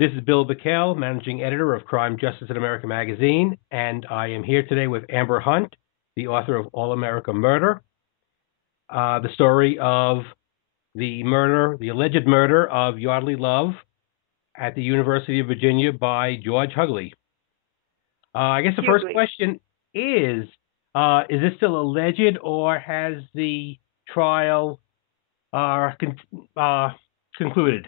This is Bill Bickel, Managing Editor of Crime, Justice, and America magazine, and I am here today with Amber Hunt, the author of All America Murder, the story of the alleged murder of Yardley Love at the University of Virginia by George Hugley. I guess the first question is this still alleged, or has the trial concluded?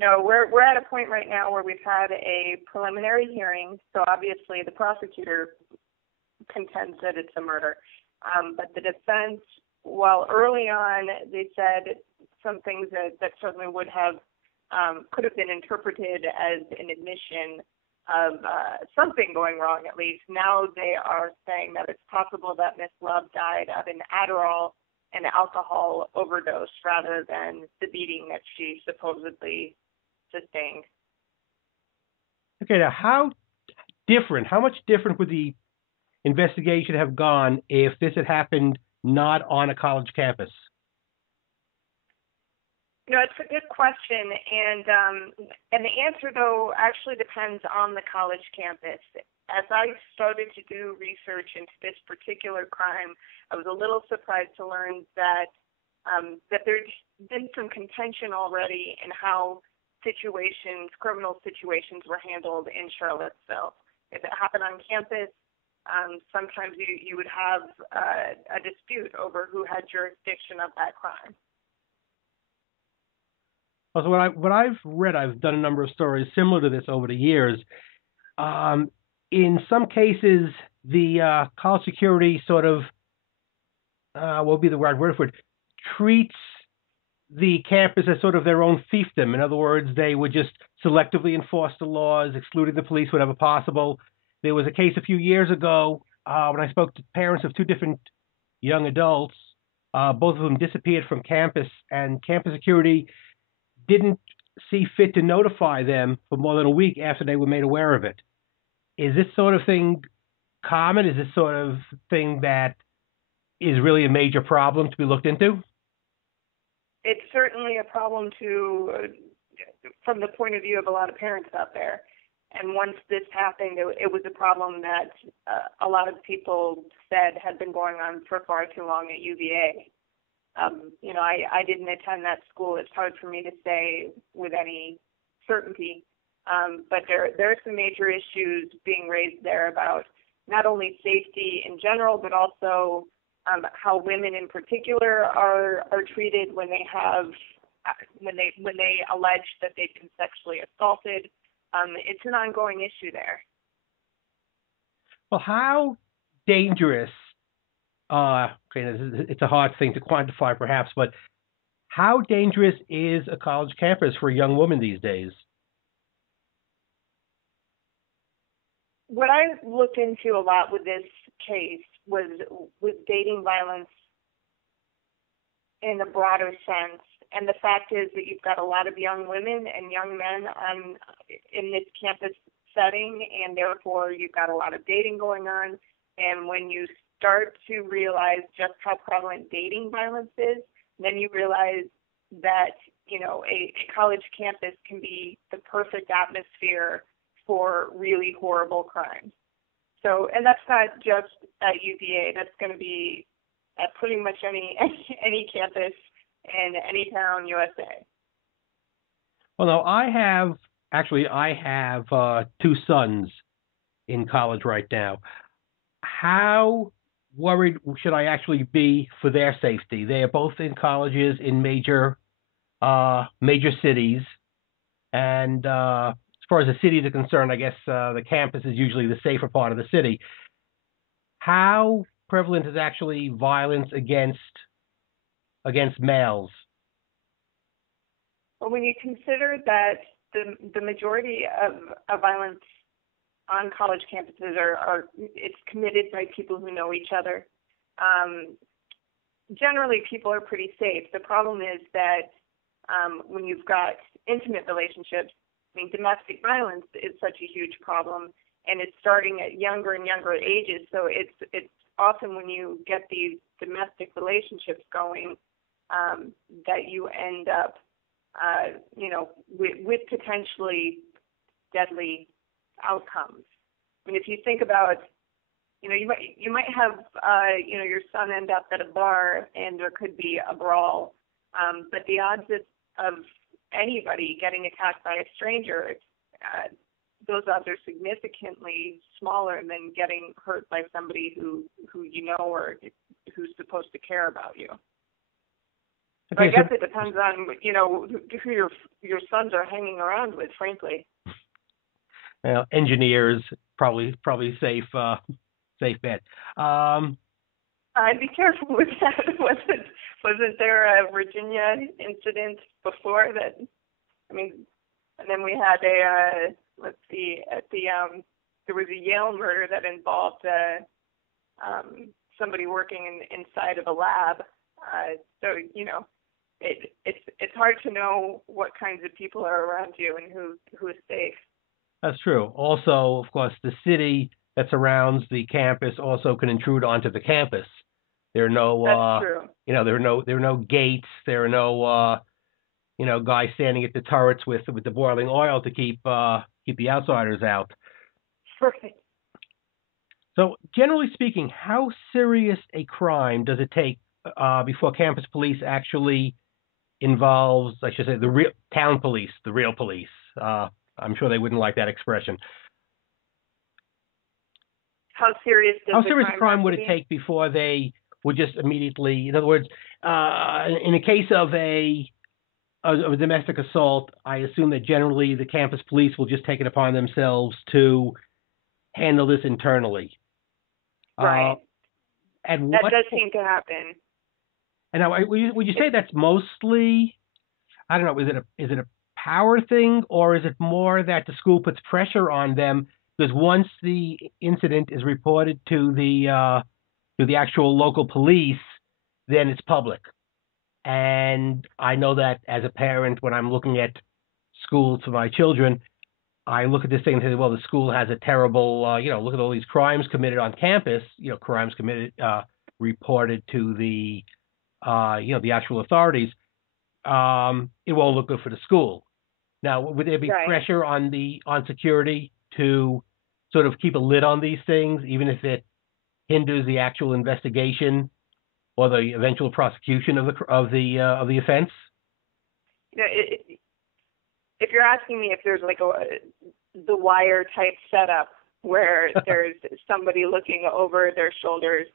No, we're at a point right now where we've had a preliminary hearing, so obviously the prosecutor contends that it's a murder. But the defense, while early on they said some things that certainly would have, could have been interpreted as an admission of something going wrong at least, now they are saying that it's possible that Miss Love died of an Adderall and alcohol overdose rather than the beating that she supposedly sustained. Okay, now how much different would the investigation have gone if this had happened not on a college campus? You know, it's a good question, and the answer, though, actually depends on the college campus. As I started to do research into this particular crime, I was a little surprised to learn that there's been some contention already in how criminal situations were handled in Charlottesville. If it happened on campus, sometimes you would have a dispute over who had jurisdiction of that crime. So what I've read, I've done a number of stories similar to this over the years. In some cases, the college security sort of, what would be the right word for it, treats the campus as sort of their own fiefdom. In other words, they would just selectively enforce the laws, excluding the police whenever possible. There was a case a few years ago when I spoke to parents of two different young adults, both of them disappeared from campus, and campus security didn't see fit to notify them for more than a week after they were made aware of it. Is this sort of thing common? Is this sort of thing that is really a major problem to be looked into? It's certainly a problem from the point of view of a lot of parents out there. And once this happened, it was a problem that a lot of people said had been going on for far too long at UVA. You know, I didn't attend that school. It's hard for me to say with any certainty. But there are some major issues being raised there about not only safety in general, but also how women in particular are treated when they allege that they've been sexually assaulted. It's an ongoing issue there. Well, how dangerous? It's a hard thing to quantify, perhaps, but how dangerous is a college campus for a young woman these days? What I looked into a lot with this case was dating violence in a broader sense. And the fact is that you've got a lot of young women and young men in this campus setting, and therefore you've got a lot of dating going on. And when you start to realize just how prevalent dating violence is, then you realize that, you know, a college campus can be the perfect atmosphere for really horrible crimes. So, and that's not just at UVA. That's going to be at pretty much any campus in any town, USA. Well, no, I have two sons in college right now. How worried should I actually be for their safety? They are both in colleges in major cities, and as far as the cities are concerned, I guess the campus is usually the safer part of the city. How prevalent is actually violence against males? Well, when you consider that the majority of violence on college campuses it's committed by people who know each other. Generally, people are pretty safe. The problem is that when you've got intimate relationships, I mean, domestic violence is such a huge problem, and it's starting at younger and younger ages. So it's often when you get these domestic relationships going that you end up with potentially deadly outcomes. I mean, if you think about, you might have, your son end up at a bar and there could be a brawl, but the odds of anybody getting attacked by a stranger, those odds are significantly smaller than getting hurt by somebody who you know or who's supposed to care about you. So I guess it depends on who your sons are hanging around with, frankly. Engineers probably safe bet. I'd be careful with that. Wasn't there a Virginia incident before that? I mean, and then we had there was a Yale murder that involved somebody working inside of a lab. So it's hard to know what kinds of people are around you and who is safe. That's true. Also, of course, the city that surrounds the campus also can intrude onto the campus. There are no, That's true. there are no gates. There are no, guys standing at the turrets with the boiling oil to keep the outsiders out. Right. So, generally speaking, how serious a crime does it take before campus police actually involves, I should say, the real town police, the real police? I'm sure they wouldn't like that expression. How serious a crime would it take before they would just immediately, in other words, in a case of a domestic assault, I assume that generally the campus police will just take it upon themselves to handle this internally. Right. And that does seem to happen. And now, would you say that's mostly, I don't know, is it a power thing, or is it more that the school puts pressure on them because once the incident is reported to the actual local police, then it's public? And I know that as a parent, when I'm looking at schools for my children, I look at this thing and say, well, the school has a terrible, look at all these crimes committed on campus, crimes committed, reported to the actual authorities. It won't look good for the school. Now, would there be pressure on security to sort of keep a lid on these things, even if it hinders the actual investigation or the eventual prosecution of the offense? If you're asking me if there's like the Wire type setup where there's somebody looking over their shoulders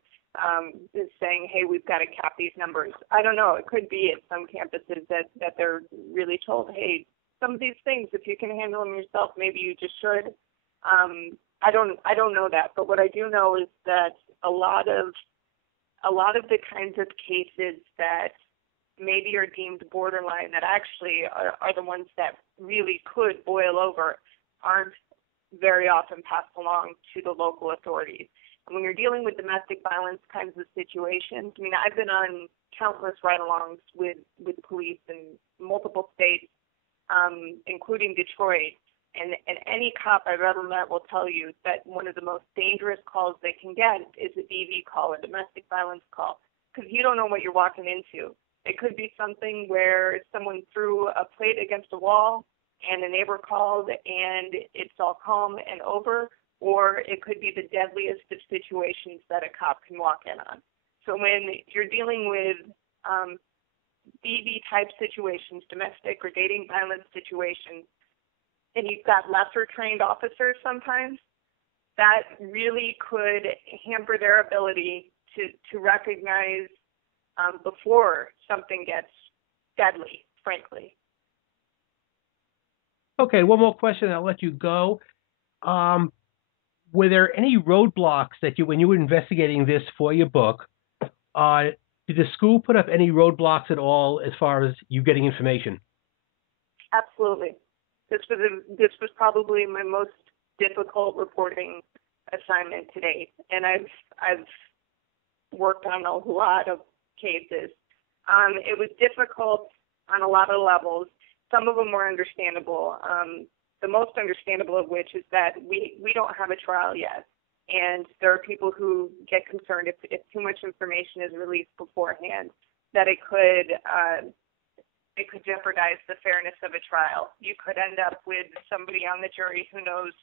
saying, hey, we've got to cap these numbers. I don't know. It could be at some campuses that they're really told, hey, some of these things, if you can handle them yourself, maybe you just should. I don't know that, but what I do know is that a lot of the kinds of cases that maybe are deemed borderline that actually are the ones that really could boil over aren't very often passed along to the local authorities. And when you're dealing with domestic violence kinds of situations, I mean, I've been on countless ride-alongs with police in multiple states, including Detroit, and any cop I've ever met will tell you that one of the most dangerous calls they can get is a DV call, a domestic violence call, because you don't know what you're walking into. It could be something where someone threw a plate against a wall and a neighbor called and it's all calm and over, or it could be the deadliest of situations that a cop can walk in on. So when you're dealing with DV type situations, domestic or dating violence situations, and you've got lesser trained officers sometimes, that really could hamper their ability to recognize before something gets deadly, frankly. Okay, one more question, I'll let you go. Were there any roadblocks that when you were investigating this for your book, did the school put up any roadblocks at all as far as you getting information? Absolutely. This was probably my most difficult reporting assignment to date, and I've worked on a lot of cases. It was difficult on a lot of levels. Some of them were understandable. The most understandable of which is that we don't have a trial yet, and there are people who get concerned if too much information is released beforehand that it could it could jeopardize the fairness of a trial. You could end up with somebody on the jury who knows,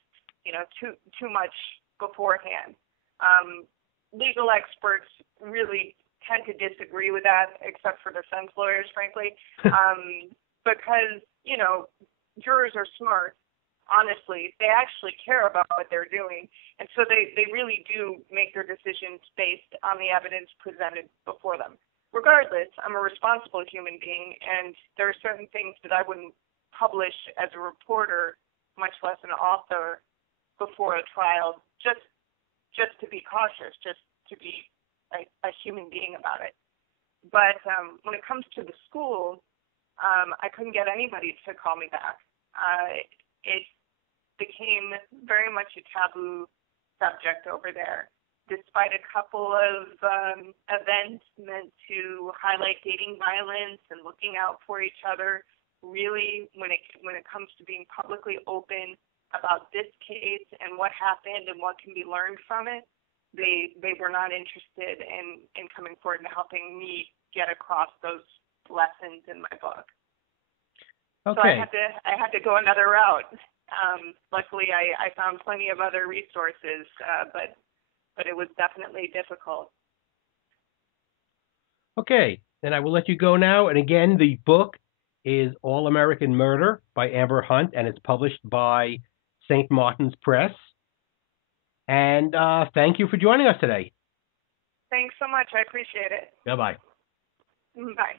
too much beforehand. Legal experts really tend to disagree with that, except for defense lawyers, frankly, because, jurors are smart. Honestly, they actually care about what they're doing. And so they really do make their decisions based on the evidence presented before them. Regardless, I'm a responsible human being, and there are certain things that I wouldn't publish as a reporter, much less an author, before a trial, just to be cautious, just to be a human being about it. But when it comes to the school, I couldn't get anybody to call me back. It became very much a taboo subject over there, despite a couple of events meant to highlight dating violence and looking out for each other. Really, when it comes to being publicly open about this case and what happened and what can be learned from it, they were not interested in coming forward and helping me get across those lessons in my book. Okay. So I had to go another route. Luckily, I found plenty of other resources, but it was definitely difficult. Okay, then I will let you go now. And again, the book is All American Murder by Amber Hunt, and it's published by St. Martin's Press. And thank you for joining us today. Thanks so much. I appreciate it. Bye-bye. Bye.